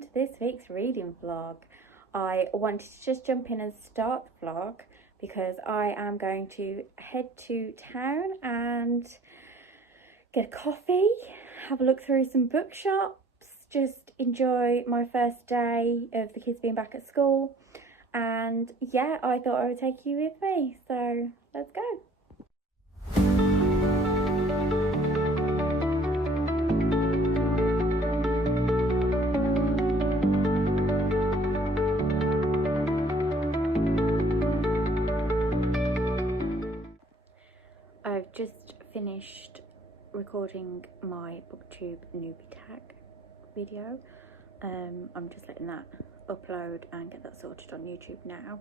to this week's reading vlog. I wanted to just jump in and start the vlog because I am going to head to town and get a coffee, have a look through some bookshops, just enjoy my first day of the kids being back at school. And yeah, I thought I would take you with me, so let's go. I've just finished recording my booktube newbie tag video. I'm just letting that upload and get that sorted on YouTube now.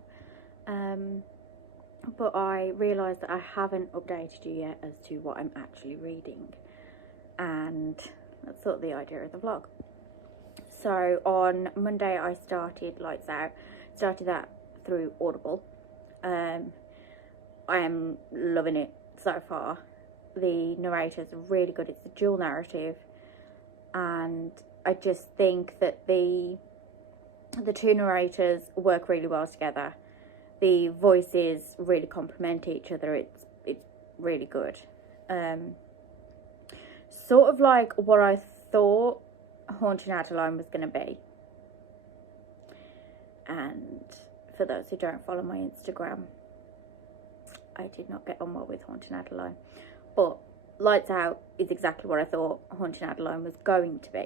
But I realised that I haven't updated you yet as to what I'm actually reading, and that's sort of the idea of the vlog. So on Monday I started Lights Out, started that through Audible. I am loving it so far. The narrator's really good. It's a dual narrative, and I just think that the two narrators work really well together. The voices really complement each other. It's really good. Sort of like what I thought Haunting Adeline was going to be. And for those who don't follow my Instagram, I did not get on well with Haunting Adeline. But Lights Out is exactly what I thought Haunting Adeline was going to be.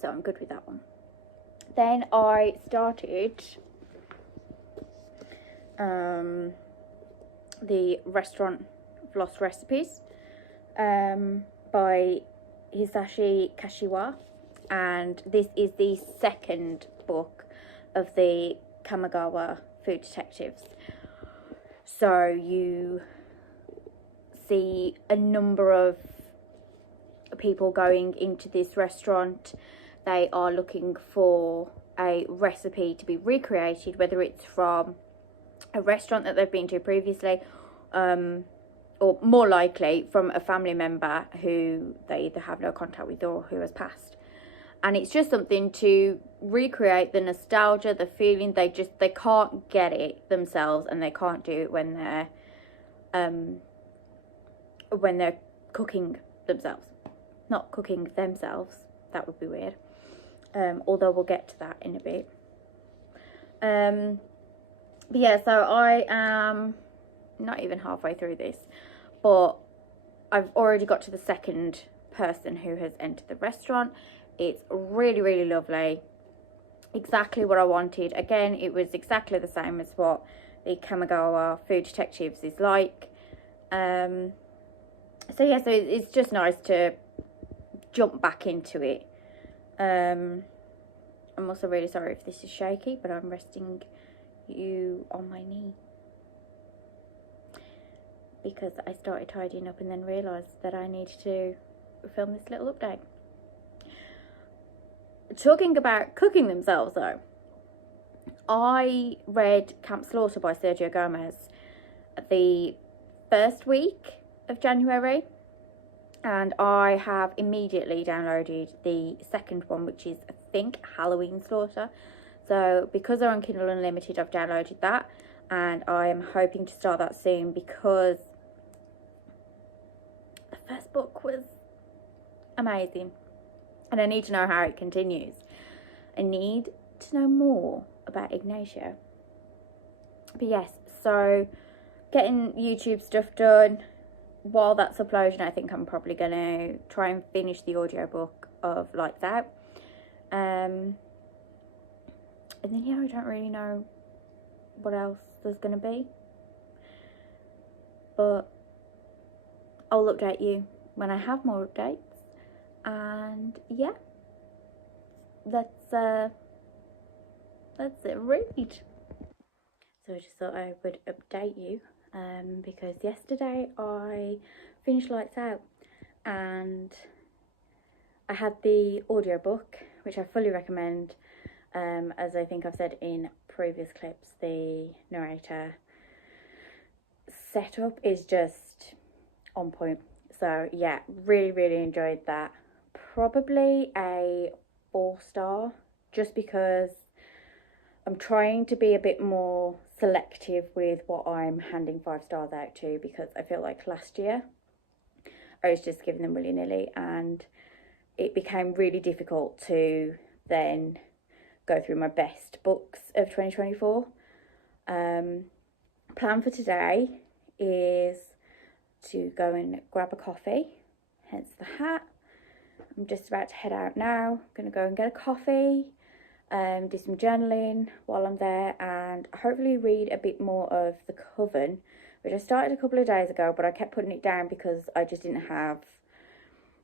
So I'm good with that one. Then I started The Restaurant of Lost Recipes by Hisashi Kashiwa. And this is the second book of the Kamigawa Food Detectives. So you see a number of people going into this restaurant. They are looking for a recipe to be recreated, whether it's from a restaurant that they've been to previously, or more likely from a family member who they either have no contact with or who has passed. And it's just something to recreate the nostalgia, the feeling. They can't get it themselves, and they can't do it when they're cooking themselves. Not cooking themselves, that would be weird. Although we'll get to that in a bit. But yeah, so I am not even halfway through this, but I've already got to the second person who has entered the restaurant. It's really, really lovely. Exactly what I wanted. Again, it was exactly the same as what the Kamigawa Food Detectives is like. So yeah, so it's just nice to jump back into it. I'm also really sorry if this is shaky, but I'm resting you on my knee because I started tidying up and then realised that I needed to film this little update. Talking about cooking themselves though, I read Camp Slaughter by Sergio Gomez the first week of January, and I have immediately downloaded the second one, which is I think Halloween Slaughter. So because they're on Kindle Unlimited, I've downloaded that, and I am hoping to start that soon because the first book was amazing and I need to know how it continues. I need to know more about Ignacio. But yes, so getting YouTube stuff done. While that's uploading, I think I'm probably going to try and finish the audiobook of Lights Out. And then yeah, I don't really know what else there's going to be, but I'll update you when I have more updates. And yeah, let's read. So I just thought I would update you because yesterday I finished Lights Out and I had the audiobook, which I fully recommend. As I think I've said in previous clips, the narrator setup is just on point. So yeah, really, really enjoyed that. Probably a 4-star, just because I'm trying to be a bit more selective with what I'm handing 5 stars out to, because I feel like last year I was just giving them willy-nilly, and it became really difficult to then go through my best books of 2024. Plan for today is to go and grab a coffee, hence the hat. I'm just about to head out now. I'm going to go and get a coffee, do some journaling while I'm there, and hopefully read a bit more of The Coven, which I started a couple of days ago, but I kept putting it down because I just didn't have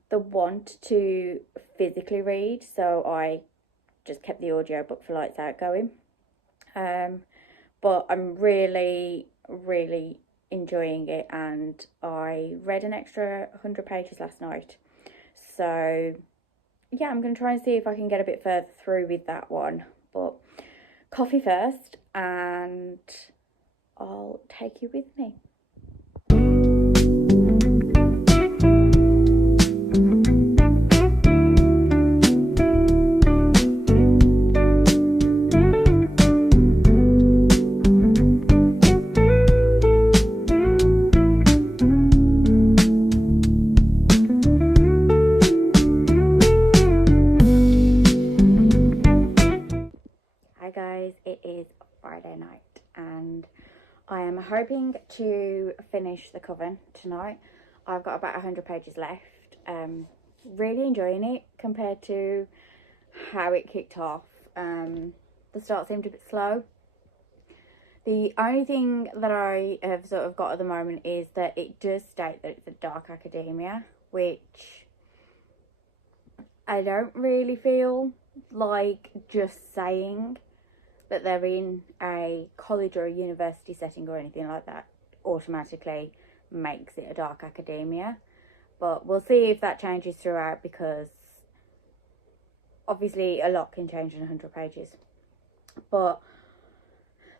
the want to physically read, so I just kept the audiobook for Lights Out going. But I'm really enjoying it, and I read an extra 100 pages last night, so yeah, I'm going to try and see if I can get a bit further through with that one. But coffee first, and I'll take you with me. It is Friday night, and I am hoping to finish The Coven tonight. I've got about 100 pages left. Really enjoying it compared to how it kicked off. The start seemed a bit slow. The only thing that I have sort of got at the moment is that it does state that it's a dark academia, which I don't really feel like just saying that they're in a college or a university setting or anything like that automatically makes it a dark academia. But we'll see if that changes throughout, because obviously a lot can change in 100 pages. But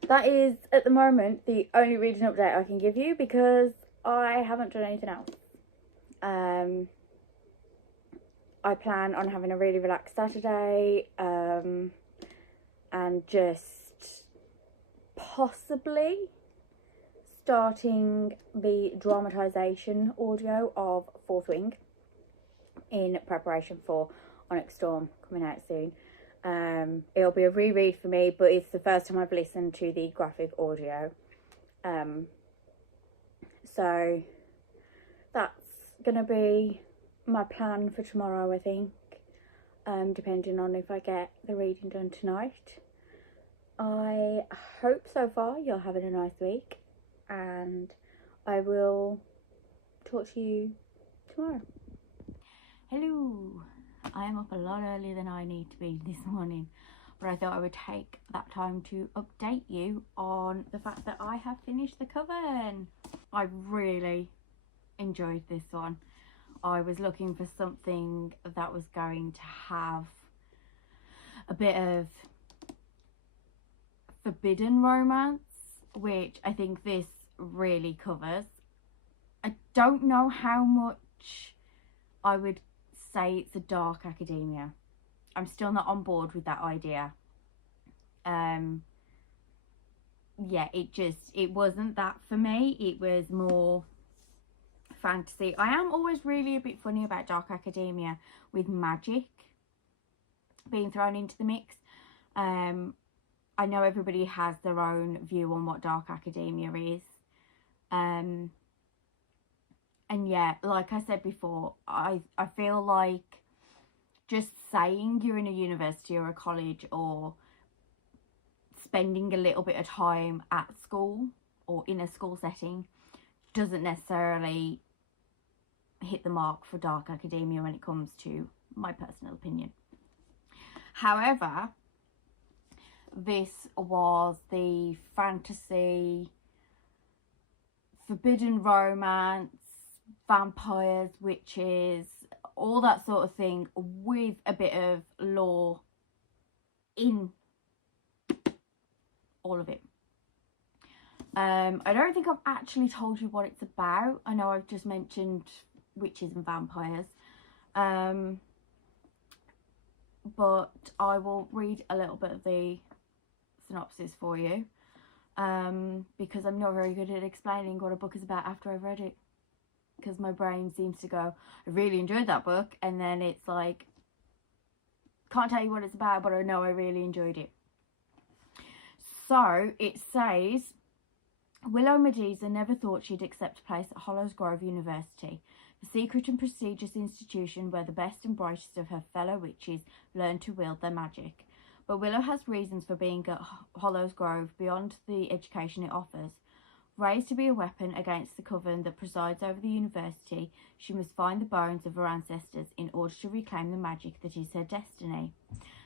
that is at the moment the only reading update I can give you, because I haven't done anything else. I plan on having a really relaxed Saturday, and just possibly starting the dramatisation audio of Fourth Wing in preparation for Onyx Storm coming out soon. It'll be a reread for me, but it's the first time I've listened to the graphic audio. So that's going to be my plan for tomorrow, I think, depending on if I get the reading done tonight. I hope so far you're having a nice week, and I will talk to you tomorrow. Hello, I am up a lot earlier than I need to be this morning, but I thought I would take that time to update you on the fact that I have finished The Coven. I really enjoyed this one. I was looking for something that was going to have a bit of forbidden romance, which I think this really covers. I don't know how much I would say it's a dark academia. I'm still not on board with that idea. Yeah, it wasn't that for me. It was more fantasy. I am always really a bit funny about dark academia with magic being thrown into the mix. I know everybody has their own view on what dark academia is. And yeah, like I said before, I feel like just saying you're in a university or a college, or spending a little bit of time at school or in a school setting, doesn't necessarily hit the mark for dark academia when it comes to my personal opinion. However, this was the fantasy, forbidden romance, vampires, witches, all that sort of thing, with a bit of lore in all of it. I don't think I've actually told you what it's about. I know I've just mentioned witches and vampires. but I will read a little bit of the synopsis for you, because I'm not very good at explaining what a book is about after I've read it, because my brain seems to go, I really enjoyed that book, and then it's like, can't tell you what it's about, but I know I really enjoyed it. So it says, Willow Medusa never thought she'd accept a place at Hollows Grove University, the secret and prestigious institution where the best and brightest of her fellow witches learn to wield their magic. But Willow has reasons for being at Hollows Grove beyond the education it offers. Raised to be a weapon against the coven that presides over the university, she must find the bones of her ancestors in order to reclaim the magic that is her destiny.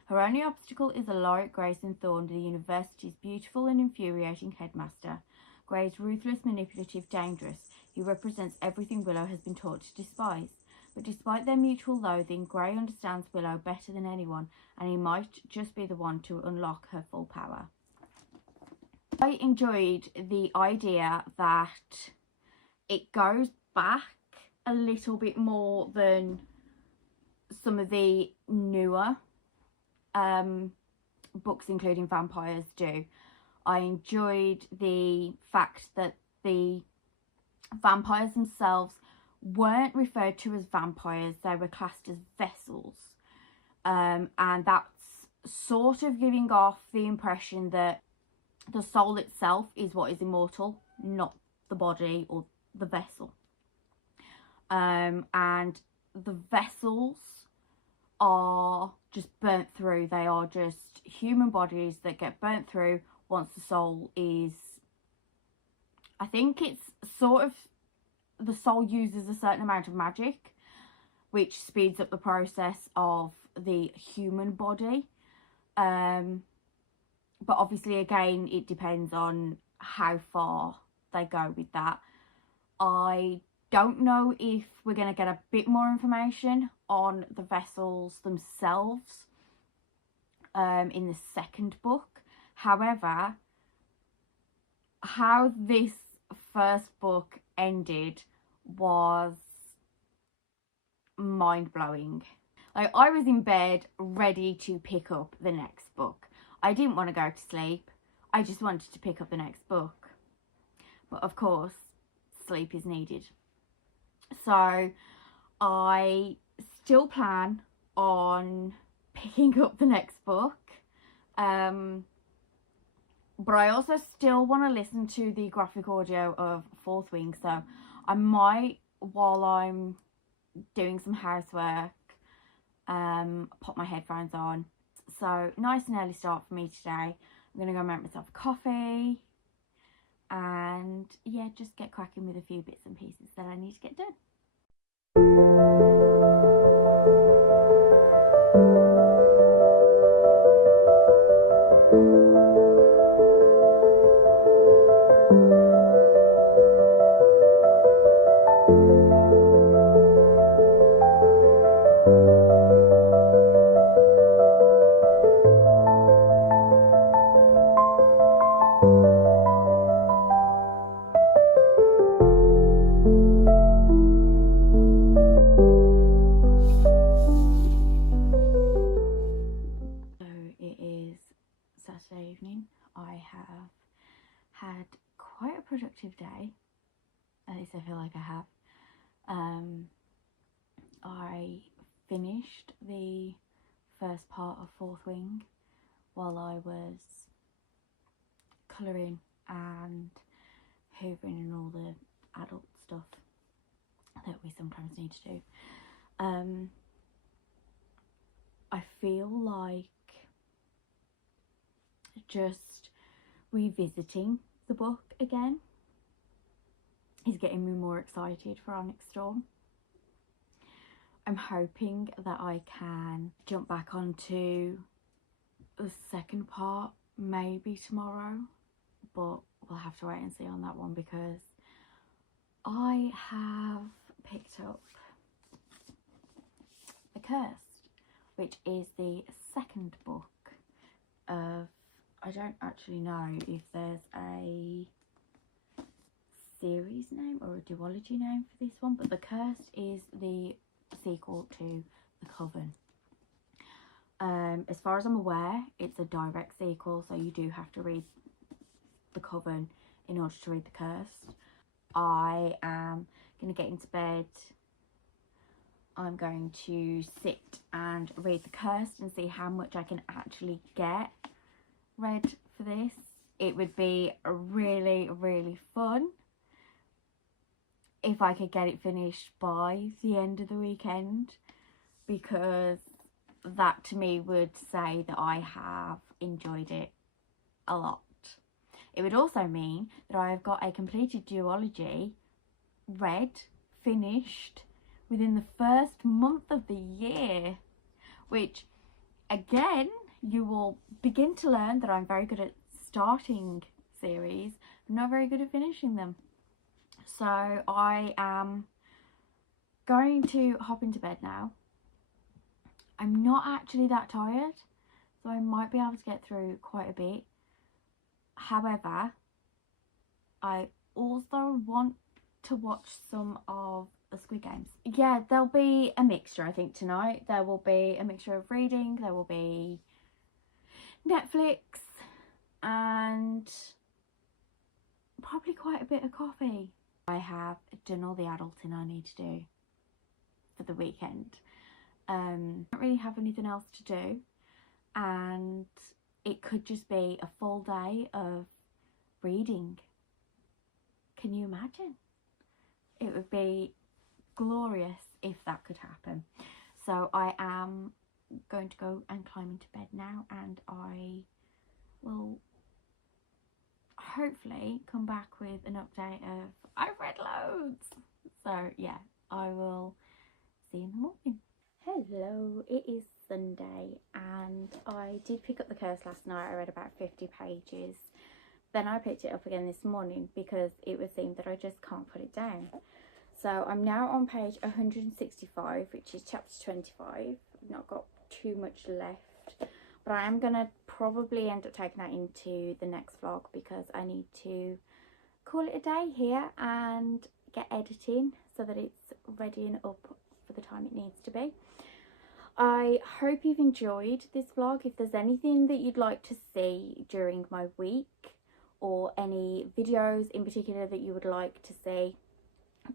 Her only obstacle is Alaric Grayson Thorne, the university's beautiful and infuriating headmaster. Gray is ruthless, manipulative, dangerous. He represents everything Willow has been taught to despise. But despite their mutual loathing, Gray understands Willow better than anyone, and he might just be the one to unlock her full power. I enjoyed the idea that it goes back a little bit more than some of the newer books, including vampires, do. I enjoyed the fact that the vampires themselves weren't referred to as vampires, they were classed as vessels. And that's sort of giving off the impression that the soul itself is what is immortal, not the body or the vessel. And the vessels are just burnt through. They are just human bodies that get burnt through once the soul is, I think it's sort of, the soul uses a certain amount of magic, which speeds up the process of the human body. But obviously, again, it depends on how far they go with that. I don't know if we're going to get a bit more information on the vessels themselves in the second book. However, how this first book ended was mind-blowing. Like, I was in bed ready to pick up the next book. I didn't want to go to sleep. I just wanted to pick up the next book. But of course, sleep is needed. So I still plan on picking up the next book. But I also still want to listen to the graphic audio of Fourth Wing. So I might, while I'm doing some housework, pop my headphones on. So nice and early start for me today. I'm going to go make myself a coffee and yeah, just get cracking with a few bits and pieces that I need to get done. Saturday evening. I have had quite a productive day, at least I feel like I have. I finished the first part of Fourth Wing while I was colouring and hoovering and all the adult stuff that we sometimes need to do. I feel like just revisiting the book again is getting me more excited for Onyx Storm. I'm hoping that I can jump back onto the second part maybe tomorrow, but we'll have to wait and see on that one because I have picked up The Cursed, which is the second book of, I don't actually know if there's a series name or a duology name for this one, but The Cursed is the sequel to The Coven. as I'm aware, it's a direct sequel, so you do have to read the Coven in order to read the Cursed. I am going to get into bed. I'm going to sit and read the Cursed and see how much I can actually get read for this. It would be really, really fun if I could get it finished by the end of the weekend, because that to me would say that I have enjoyed it a lot. It would also mean that I have got a completed duology read, finished, within the first month of the year, which again, you will begin to learn that I'm very good at starting series, I'm not very good at finishing them. So I am going to hop into bed now. I'm not actually that tired, so I might be able to get through quite a bit. However, I also want to watch some of the Squid Games. Yeah, there'll be a mixture, I think, tonight. There will be a mixture of reading, there will be Netflix, and probably quite a bit of coffee. I have done all the adulting I need to do for the weekend. I don't really have anything else to do, and it could just be a full day of reading. Can you imagine? It would be glorious if that could happen. So I am going to go and climb into bed now, and I will hopefully come back with an update of I've read loads. So yeah, I will see you in the morning. Hello, it is Sunday and I did pick up the Curse last night. I read about 50 pages. Then I picked it up again this morning because it would seem that I just can't put it down. So I'm now on page 165, which is chapter 25. I've not got too much left, but I am going to probably end up taking that into the next vlog because I need to call it a day here and get editing so that it's ready and up for the time it needs to be. I hope you've enjoyed this vlog. If there's anything that you'd like to see during my week or any videos in particular that you would like to see,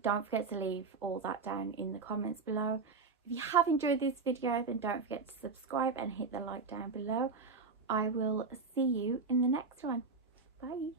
don't forget to leave all that down in the comments below. If you have enjoyed this video, then don't forget to subscribe and hit the like down below. I will see you in the next one. Bye.